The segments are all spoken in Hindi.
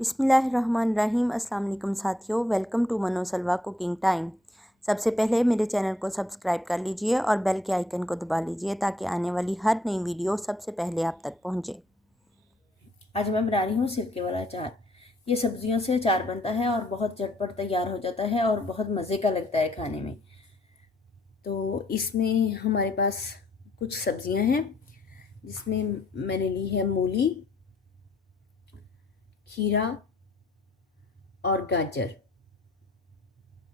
बिस्मिल्लाहिर्रहमानिर्रहीम। अस्सलाम वालेकुम साथियों, वेलकम टू मनोसलवा कुकिंग टाइम। सबसे पहले मेरे चैनल को सब्सक्राइब कर लीजिए और बेल के आइकन को दबा लीजिए ताकि आने वाली हर नई वीडियो सबसे पहले आप तक पहुंचे। आज मैं बना रही हूँ सिरके वाला अचार। ये सब्जियों से अचार बनता है और बहुत झटपट तैयार हो जाता है और बहुत मज़े का लगता है खाने में। तो इसमें हमारे पास कुछ सब्जियां हैं, जिसमें मैंने ली है मूली, खीरा और गाजर।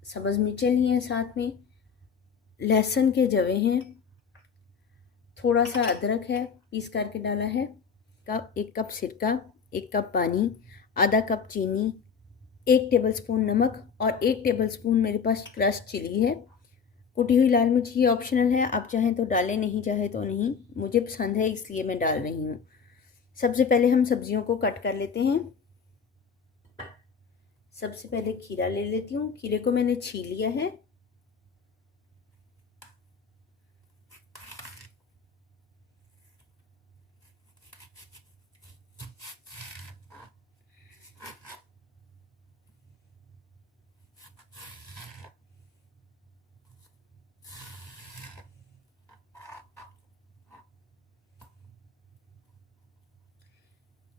सब्ज़ मिर्चें ली हैं, साथ में लहसुन के जवे हैं, थोड़ा सा अदरक है पीस करके डाला है, एक कप सिरका, 1 कप पानी, आधा कप चीनी, 1 टेबलस्पून नमक और 1 टेबलस्पून मेरे पास क्रश चिली है। कुटी हुई लाल मिर्च ये ऑप्शनल है, आप चाहें तो डालें, नहीं चाहे तो नहीं। मुझे पसंद है इसलिए मैं डाल रही हूँ। सबसे पहले हम सब्जियों को कट कर लेते हैं। सबसे पहले खीरा ले लेती हूँ। खीरे को मैंने छील लिया है।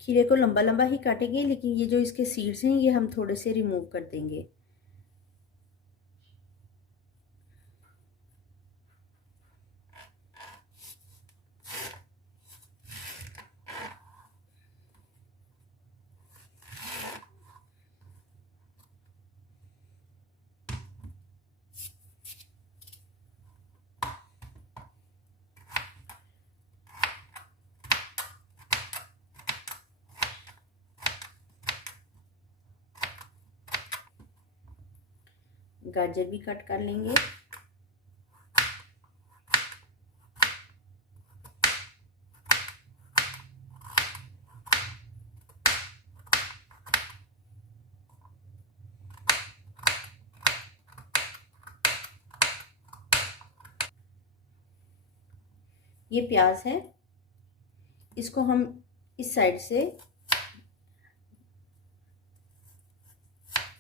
खीरे को लंबा लंबा ही काटेंगे, लेकिन ये जो इसके सीड्स हैं ये हम थोड़े से रिमूव कर देंगे। गाजर भी कट कर लेंगे। ये प्याज है, इसको हम इस साइड से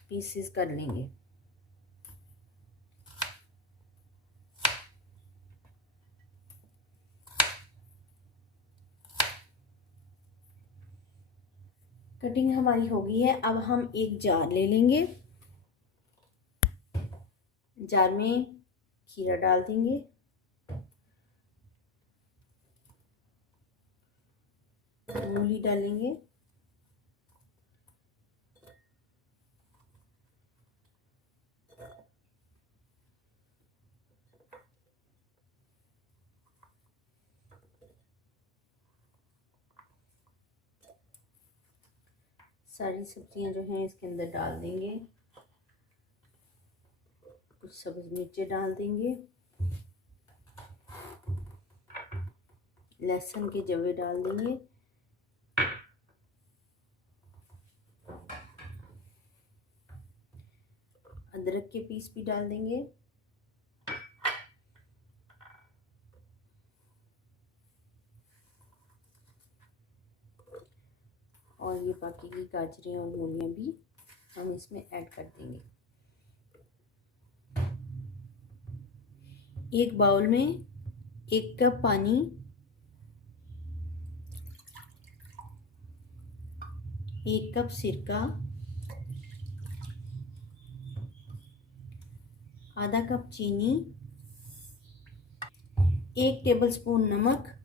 पीसेस कर लेंगे। कटिंग हमारी हो गई है। अब हम एक जार ले लेंगे। जार में खीरा डाल देंगे, मूली डालेंगे, सारी सब्जियां जो हैं इसके अंदर डाल देंगे। कुछ सब्ज़ मिर्चें डाल देंगे, लहसुन के जवे डाल देंगे, अदरक के पीस भी डाल देंगे, और ये बाकी की गाजरें और मूलियाँ भी हम इसमें ऐड कर देंगे। एक बाउल में 1 कप पानी, 1 कप सिरका, आधा कप चीनी, 1 टेबलस्पून नमक,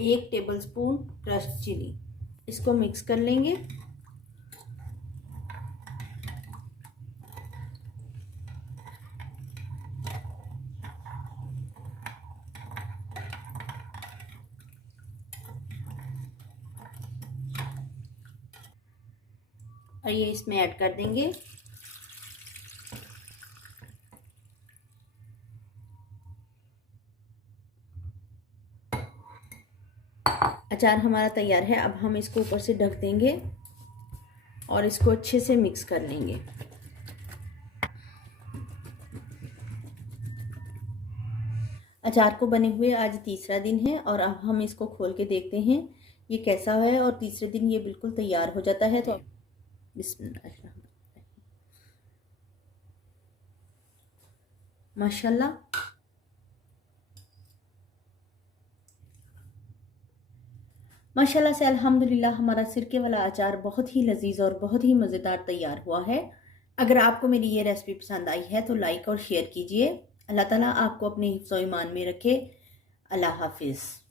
1 टेबलस्पून क्रश्ड चिली। इसको मिक्स कर लेंगे। और ये इसमें ऐड कर देंगे। अचार हमारा तैयार है। अब हम इसको ऊपर से ढक देंगे और इसको अच्छे से मिक्स कर लेंगे। अचार को बने हुए आज तीसरा दिन है और अब हम इसको खोल के देखते हैं ये कैसा है, और तीसरे दिन ये बिल्कुल तैयार हो जाता है। तो बिस्मिल्लाह, माशाल्लाह। माशाल्लाह से अल्हम्दुलिल्लाह हमारा सिरके वाला अचार बहुत ही लजीज और बहुत ही मज़ेदार तैयार हुआ है। अगर आपको मेरी ये रेसिपी पसंद आई है तो लाइक और शेयर कीजिए। अल्लाह ताला आपको अपने हिफ्ज़-ओ-ईमान में रखे। अल्लाह हाफिज़।